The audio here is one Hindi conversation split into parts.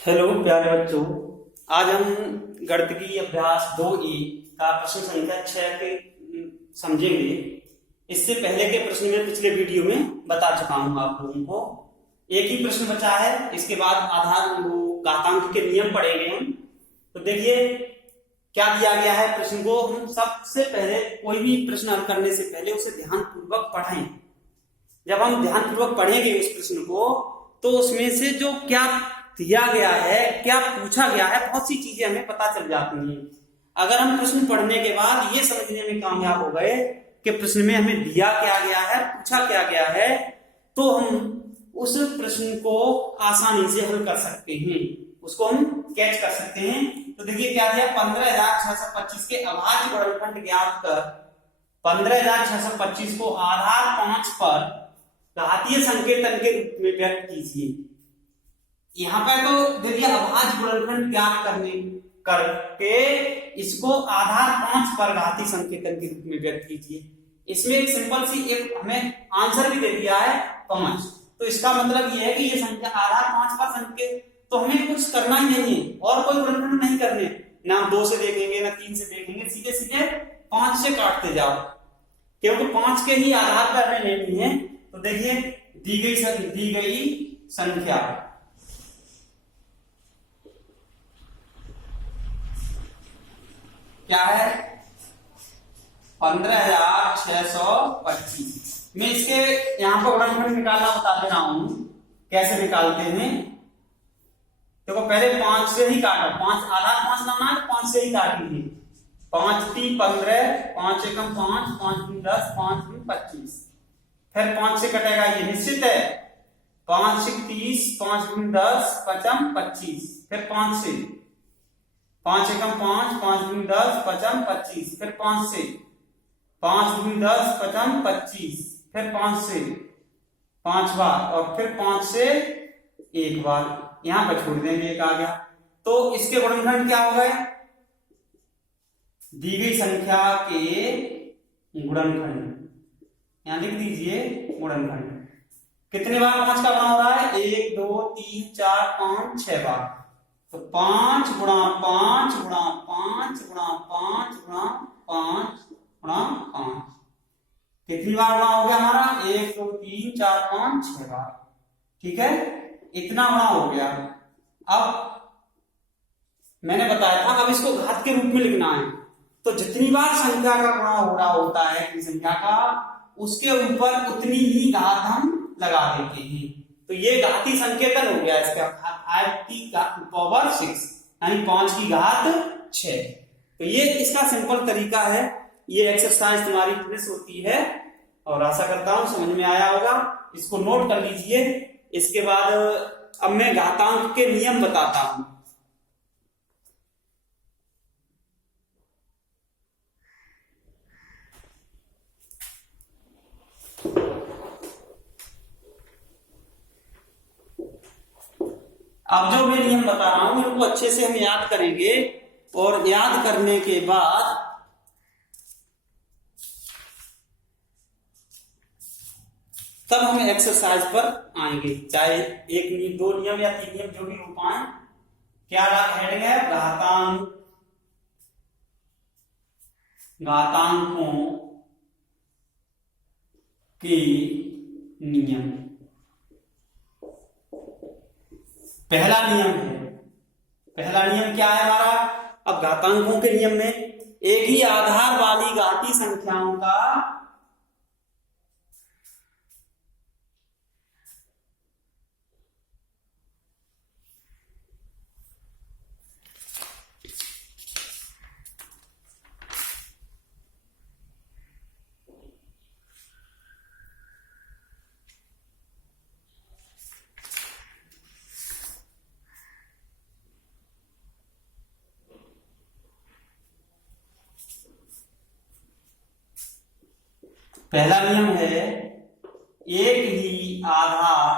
हेलो प्यारे बच्चों। आज हम गणित की अभ्यास 2E का प्रश्न संख्या 6 के समझेंगे। इससे पहले के प्रश्न में पिछले वीडियो में बता चुका हूं आप लोगों को। एक ही प्रश्न बचा है, इसके बाद आधार घातांक के नियम पढ़ेंगे हम। तो देखिए क्या दिया गया है प्रश्न को। हम सबसे पहले कोई भी प्रश्न हल करने से पहले उसे ध्यानपूर्वक पढ़ें। जब हम ध्यानपूर्वक पढ़ेंगे उस प्रश्न को तो उसमें से जो क्या दिया गया है, क्या पूछा गया है, बहुत सी चीजें हमें पता चल जाती हैं। अगर हम प्रश्न पढ़ने के बाद ये समझने में कामयाब हो गए कि प्रश्न में हमें दिया क्या गया है, पूछा क्या गया है, तो हम उस प्रश्न को आसानी से हल कर सकते हैं, उसको हम कैच कर सकते हैं। तो देखिए क्या दिया, 15,625 के अभाज्य गुणनखंड ज्ञात कर 15,625 को आधार 5 पर घातीय संकेतन के रूप में व्यक्त कीजिए। यहां पर तो देखिए अभाज्य गुणनखंड ज्ञात करने करके इसको आधार 5 पर घातीय संकेतन के रूप में व्यक्त कीजिए। इसमें एक सिंपल सी एक हमें आंसर भी दे दिया है 5। तो इसका मतलब यह है कि ये संख्या आधार 5 पर संकेत, तो हमें कुछ करना ही नहीं है और कोई गुणनखंड नहीं करने, ना 2 से देखेंगे ना 3 से देखेंगे, सीधे सीधे 5 से काटते जाओ, क्योंकि 5 के ही आधार पर हमें लेनी है। तो देखिए दी गई संख्या क्या है, 15,625। मैं इसके यहां पर गुणनखंड निकालना बता दे रहा हूं, कैसे निकालते हैं। देखो पहले 5 से ही काटो, 5 आधा 5 लाना है, 5 से ही काटेंगे। 5 3 15, 5 एकम 5, 5 2 10, 5 2 25। फिर 5 से कटेगा, ये निश्चित है। 5 6 30, 5 2 10, 5 25। फिर 5 से 5 एकम 5, 5 2 10, 5 25। फिर 5 से 5 2 10, 5 25। फिर 5 से 5 बार और फिर 5 से एक बार, यहां पर छोड़ देंगे, एक आ गया। तो इसके गुणनखंड क्या हो गए, दी गई संख्या के गुणनखंड, यहां लिख दीजिए गुणनखंड। कितने बार 5 का गुणा हो रहा है, 1 2 3 4 5 6 बार। तो 5 गुणा 5 गुणा 5 गुणा 5 गुणा 5 गुणा 5, कितनी बार गुणा हो गया हमारा, 1 2 3 4 5 6 बार। ठीक है, इतना गुणा हो गया। अब मैंने बताया था अब इसको घात के रूप में लिखना है, तो जितनी बार संख्या का गुणा हो रहा होता है किसी संख्या का, उसके ऊपर उतनी ही घात हम लगा देते हैं। तो ये घातीय संकेतन हो गया इसका, 5 की पावर 6 यानी 5 की घात 6। तो ये इसका सिंपल तरीका है। ये एक्सरसाइज तुम्हारी फिनिश होती है और आशा करता हूं समझ में आया होगा। इसको नोट कर लीजिए। इसके बाद अब मैं घातांक के नियम बताता हूं। अब जो मैं नियम बता रहा हूं इनको अच्छे से हम याद करेंगे और याद करने के बाद तब हम एक्सरसाइज पर आएंगे। चाहे एक नियम, 2 नियम या 3 नियम जो भी हो पाए। क्या हेडिंग है, घातांकों के नियम। पहला नियम क्या है हमारा, अब घातांकों के नियम में एक ही आधार वाली घातीय संख्याओं का पहला नियम है एक ही आधार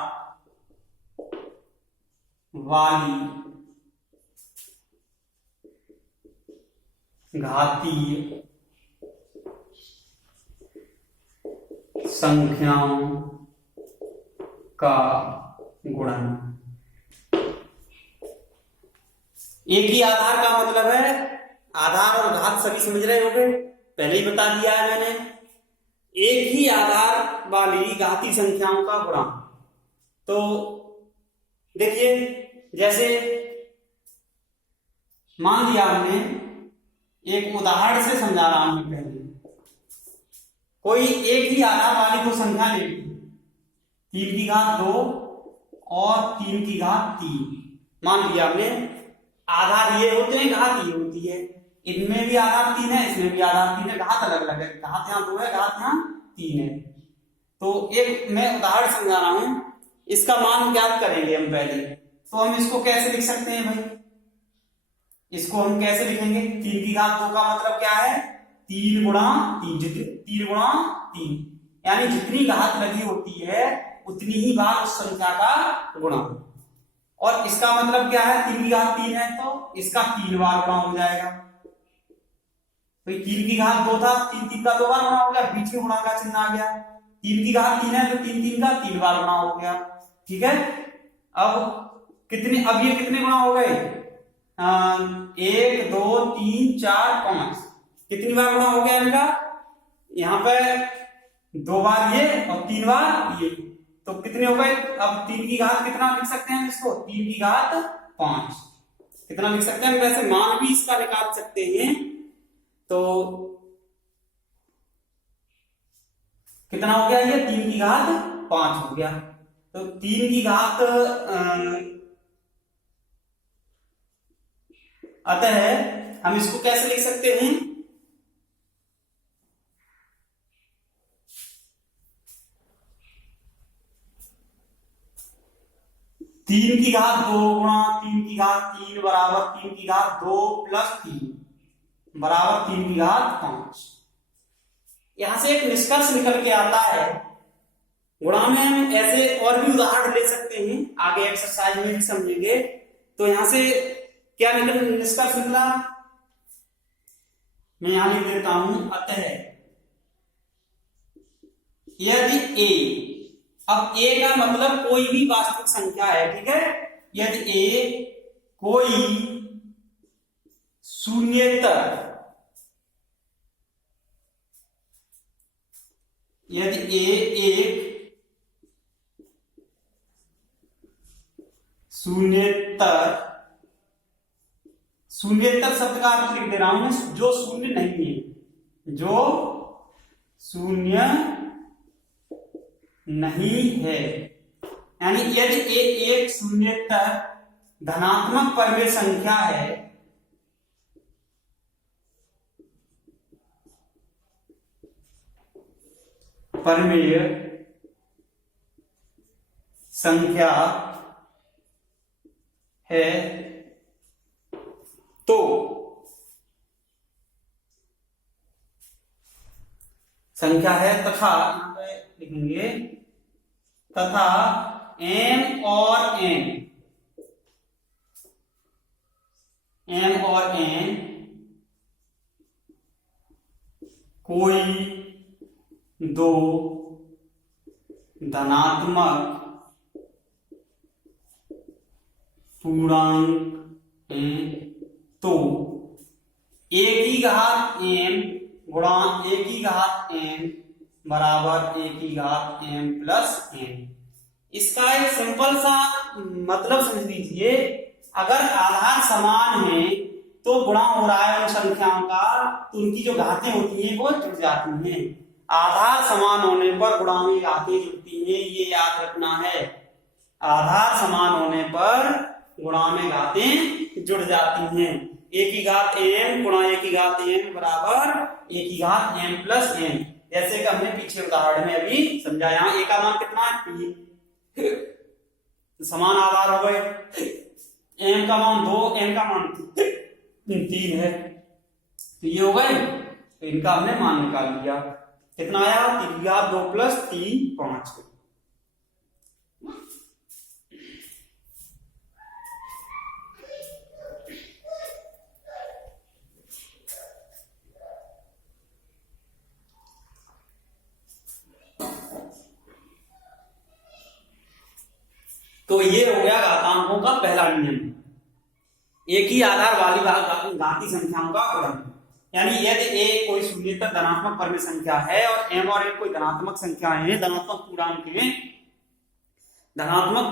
वाली घातीय संख्याओं का गुणन। एक ही आधार का मतलब है, आधार और घात सभी समझ रहे होंगे, पहले ही बता दिया है मैंने। एक ही आधार वाली घाती संख्याओं का गुणा। तो देखिए, जैसे मान लिया हमने, एक उदाहरण से समझा रहा हूं पहले, कोई एक ही आधार वाली को संख्या ले ली, 3 की घात 2 और 3 की घात 3। मान लिया हमने, आधार ये होते हैं, घात ये होती है, इनमें भी आधार 3 है, इसमें भी आधार 3 है, घात अलग अलग है, घात यहाँ 2 है, घात यहाँ 3 है। तो एक मैं उदाहरण समझा रहा हूं, इसका मान ज्ञात करेंगे हम पहले। तो हम इसको कैसे लिख सकते हैं भाई, इसको हम कैसे लिखेंगे? 3 की घात 2 का मतलब क्या है? 3 गुणा 3, 3 गुणा 3, यानी जितनी घात लगी होती है उतनी ही बार उस संख्या का गुणा। और इसका मतलब क्या है? 3 की घात 3 है तो इसका 3 बार गुणा हो जाएगा। तो 3 की घात 2 था, 3 3 का 2 बार गुणा हो गया, बीच में गुणा का चिन्ह आ गया। 3 की घात 3 है तो 3 3 का 3 बार गुणा हो गया। ठीक है, अब ये कितने गुणा हो गए? 1 2 3 4 5, कितनी बार गुणा हो गया इनका? यहाँ पे 2 बार ये और 3 बार ये, तो कितने हो गए? अब 3 की घात कितना लिख सकते हैं इसको? 3 की घात 5 कितना लिख सकते हैं? वैसे मान भी इसका निकाल सकते हैं। तो कितना हो गया ये? 3 की घात 5 हो गया। तो 3 की घात अतः हम इसको कैसे लिख सकते हैं? तीन की घात 2 गुणा 3 की घात 3 बराबर 3 की घात 2 प्लस 3 बराबर 3 की घात 5। यहां से एक निष्कर्ष निकल के आता है। गुणा में हम ऐसे और भी उदाहरण ले सकते हैं, आगे एक्सरसाइज में भी समझेंगे। तो यहां से क्या निष्कर्ष निकला, मैं यहां लिख देता हूं। अतः यदि a, अब a का मतलब कोई भी वास्तविक संख्या है, ठीक है। यदि a कोई शून्येतर, यदि a एक शून्येतर, शून्येतर शब्द का अर्थ लिख दे रहा हूं, जो शून्य नहीं है, जो शून्य नहीं है, यानी यदि एक शून्येतर धनात्मक परमेय संख्या है, परमेय संख्या है, तो संख्या है तथा, यहां पे लिखेंगे तथा m और n कोई दो धनात्मक पूर्णांक हैं, तो एक ही घात m गुणा एक ही घात m बराबर एक ही घात m प्लस n। इसका एक सिंपल सा मतलब समझ लीजिए, अगर आधार समान है तो गुणा हो रहा है उन संख्याओं का, तो उनकी जो घातें होती हैं वो जुड़ जाती हैं। आधार समान होने पर गुणा में घातें जुड़ती हैं, ये याद रखना है। आधार समान होने पर गुणा में घातें जुड़ जाती हैं। एक ही घात m गुणा एक ही घात m बराबर एक ही घात m प्लस n, जैसे कि हमने पीछे उदाहरण में अभी समझाया। a का मान कितना है? 3, समान आधार हो गए। m का मान 2, n का मान 3 है, तो ये हो गए। तो इनका हमने मान निकाल लिया। कितना आया? 3 की घात 2 प्लस 3 5। तो ये हो गया घातांकों का पहला नियम। एक ही आधार वाली घाती संख्याओं का गुणन। यानी यदि a कोई शून्येतर धनात्मक परमेय संख्या है और m और n कोई धनात्मक संख्या है, धनात्मक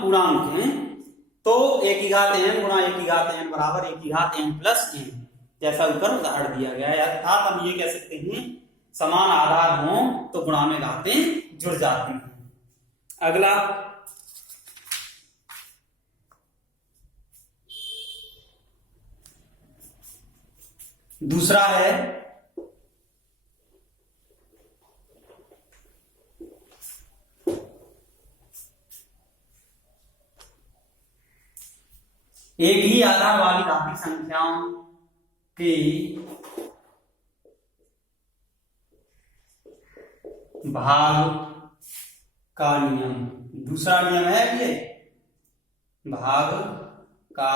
पूर्णांक है, तो a की घात m गुणा a की घात n बराबर a की घात m प्लस n, जैसा ऊपर उदाहरण दिया गया है। अर्थात हम ये कह सकते हैं समान आधार हो तो गुणा में घातें जुड़ जाती हैं। अगला दूसरा है एक ही आधार वाली घाती संख्याओं के भाग का नियम। दूसरा नियम है ये भाग का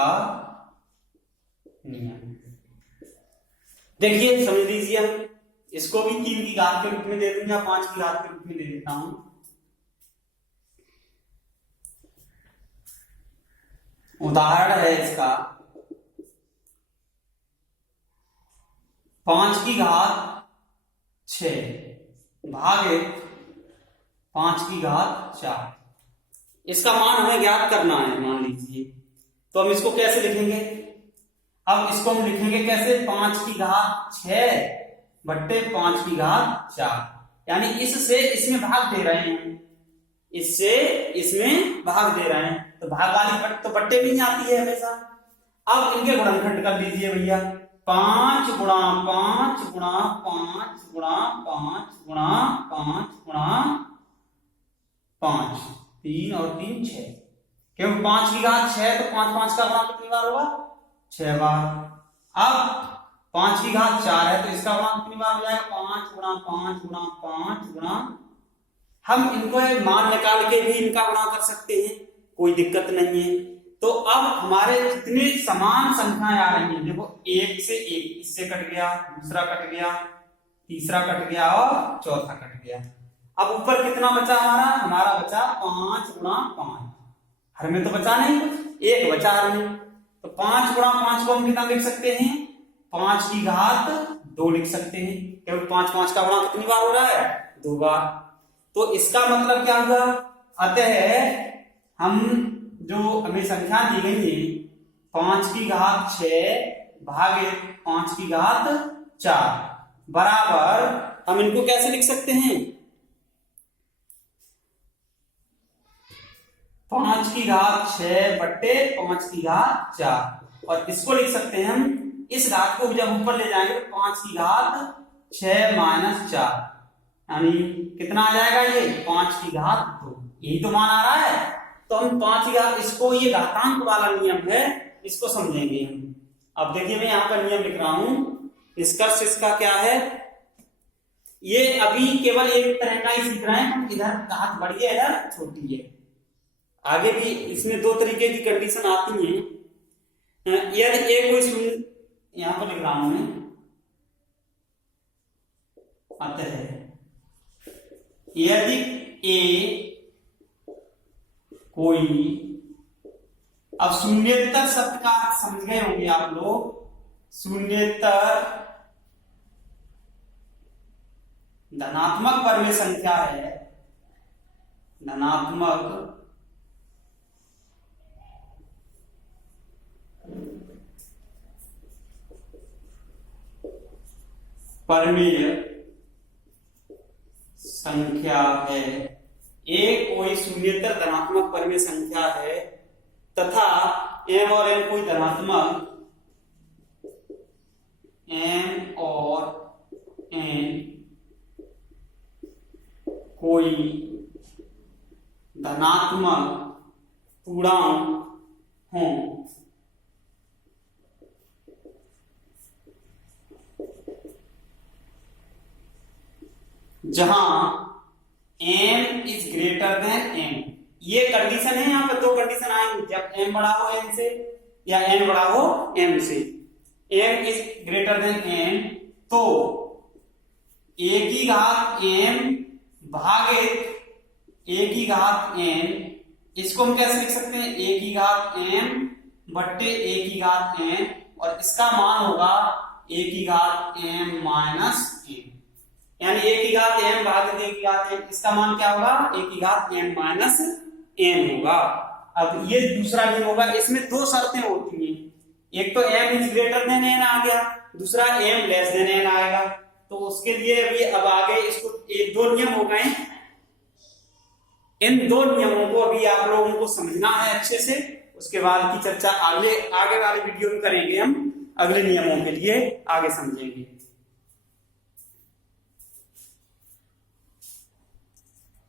नियम। देखिए समझ लीजिए, हम इसको भी 3 की घात के रूप में दे दूंगा, 5 की घात के रूप में दे देता हूं। उदाहरण है इसका 5 की घात 6 भागे 5 की घात 4। इसका मान हमें ज्ञात करना है मान लीजिए, तो हम इसको कैसे लिखेंगे? अब इसको हम लिखेंगे कैसे? 5 की घात 6 बट्टे 5 की घात 4, यानी इससे इसमें भाग दे रहे हैं, इससे इसमें भाग दे रहे हैं, तो भाग वाली तो बट्टे भी नहीं आती है हमेशा। अब इनके गुणनखंड कर लीजिए भैया, 5 गुणा 5 गुणा 5 गुणा 5 गुणा 5 गुणा 5, 3 और 3 6, क्योंकि 5 की घात 6 तो 5 5 का गुणा कितनी बार होगा? 6 बार। अब 5 की घात 4 है तो इसका गुणा कितनी बार हो जाएगा? 5 गुणा 5 गुणा 5 गुणा, हम इनको मान निकाल के भी इनका गुणा कर सकते हैं, कोई दिक्कत नहीं है। तो अब हमारे जितने समान संख्याएं आ रही हैं, देखो 1 से 1, इससे कट गया, दूसरा कट गया, तीसरा कट गया और चौथा कट गया। अब ऊपर कितना बचा हमारा? हमारा बचा 5 गुणा 5, हर में तो बचा नहीं, 1 बचा हर में, तो 5 गुणा 5 को हम कितना लिख सकते हैं? 5 की घात 2 लिख सकते हैं, क्योंकि 5 5 का गुणा कितनी बार हो रहा है? 2 बार। तो इसका मतलब क्या हुआ? अतः हम जो हमें संख्या दी गई है 5 की घात 6 भागे 5 की घात 4 बराबर, हम इनको कैसे लिख सकते हैं? 5 की घात 6 बट्टे 5 की घात 4, और इसको लिख सकते हैं हम, इस घात को जब ऊपर ले जाएंगे तो 5 की घात 6 माइनस 4, यानी कितना आ जाएगा ये? 5 की घात 2, यही तो मान आ रहा है। तो हम 5 की घात, इसको ये घातांक वाला नियम है, इसको समझेंगे हम। अब देखिए मैं यहाँ पर नियम लिख रहा हूं, निष्कर्ष इसका क्या है? ये अभी केवल एक तरह का ही सीख रहे हैं हम, इधर घात बड़ी है इधर छोटी है, आगे भी इसमें 2 तरीके की कंडीशन आती हैं। यदि ए कोई शून्य, यहां पर लिख रहा हूं मैं, अतः यदि ए कोई, अब शून्येतर शब्द का समझ गए होंगे आप लोग, शून्येतर धनात्मक परमेय संख्या है, धनात्मक परमेय संख्या है, एक कोई शून्येतर धनात्मक परमेय संख्या है तथा m और n कोई धनात्मक, m और n कोई धनात्मक पूर्णांक हों, जहां m is greater than n। ये कंडीशन है, यहां पर 2 कंडीशन आएंगी, जब m बड़ा हो n से या n बड़ा हो m से। m is greater than n, तो a की घात m भागे a की घात n, इसको हम कैसे लिख सकते हैं? a की घात m बट्टे a की घात n, और इसका मान होगा a की घात m माइनस n, यानी a की घात m भागित a की घात n, इसका मान क्या होगा, a की घात m माइनस n होगा। अब ये दूसरा नियम होगा, इसमें दो शर्तें होती हैं, एक तो m is greater than n आ गया, दूसरा m लेस देन n आएगा। तो उसके लिए अभी अब आगे इसको एक दो नियम हो गए, इन दो नियमों को अभी आप लोगों को समझना है अच्छे से, उसके बाद की चर्चा आगे वाले वीडियो में करेंगे, हम अगले नियमों के लिए आगे समझेंगे।